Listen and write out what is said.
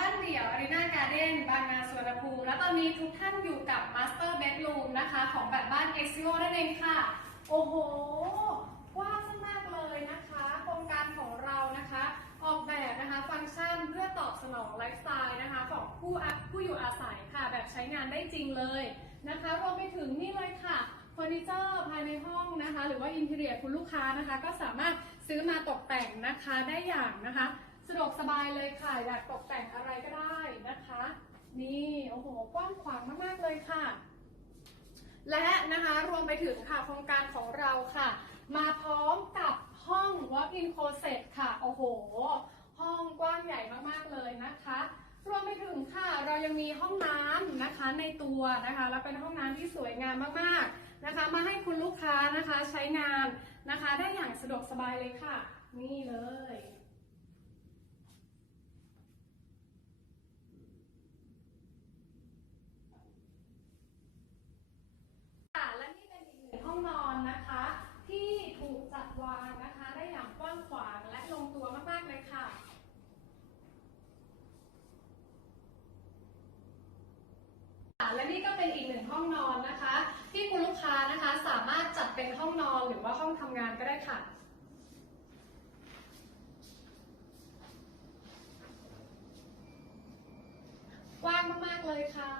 บ้านเดี่ยวอารีนาการ์เด้นบางนาสวนภูมิและตอนนี้ทุกท่านอยู่กับ Master Bedroom นะคะของแบบบ้าน e x i o นั่นเองค่ะ โอ้โหกว้างมากเลยนะคะ โครงการของเรานะคะ ออกแบบนะคะฟังก์ชันเพื่อตอบสนองไลฟ์สไตล์นะคะของผู้อาผู้อยู่อาศัยค่ะแบบใช้งานได้จริงเลยนะคะรวมไปถึงนี่เลยค่ะเฟอร์นิเจอร์ภายในห้องนะคะ หรือว่าอินเท i รียคุณลูกค้านะคะ ก็สามารถซื้อมาตกแต่งนะคะได้อย่างนะคะ สะดวกสบายเลยค่ะอยากตกแต่งอะไรก็ได้นะคะ นี่โอ้โหกว้างขวางมากๆเลยค่ะ และนะคะรวมไปถึงค่ะโครงการของเราค่ะ มาพร้อมกับห้อง walk-in closet ค่ะโอ้โห ห้องกว้างใหญ่มากๆเลยนะคะ รวมไปถึงค่ะเรายังมีห้องน้ำนะคะในตัวนะคะและเป็นห้องน้ำที่สวยงามมากๆนะคะ มาให้คุณลูกค้านะคะใช้งานนะคะ ได้อย่างสะดวกสบายเลยค่ะ นี่เลย ค่ะและนี่เป็นอีกหนึ่งห้อง นะคะ ที่ถูกจัดวางนะคะได้อย่างกว้างขวางและลงตัวมากๆเลยค่ะและนี่ก็เป็นอีกหนึ่งห้องนอนนะคะ ที่คุณลูกค้านะคะสามารถจัดเป็นห้องนอนหรือว่าห้องทำงานก็ได้ค่ะกว้างมาก ๆ เลยค่ะ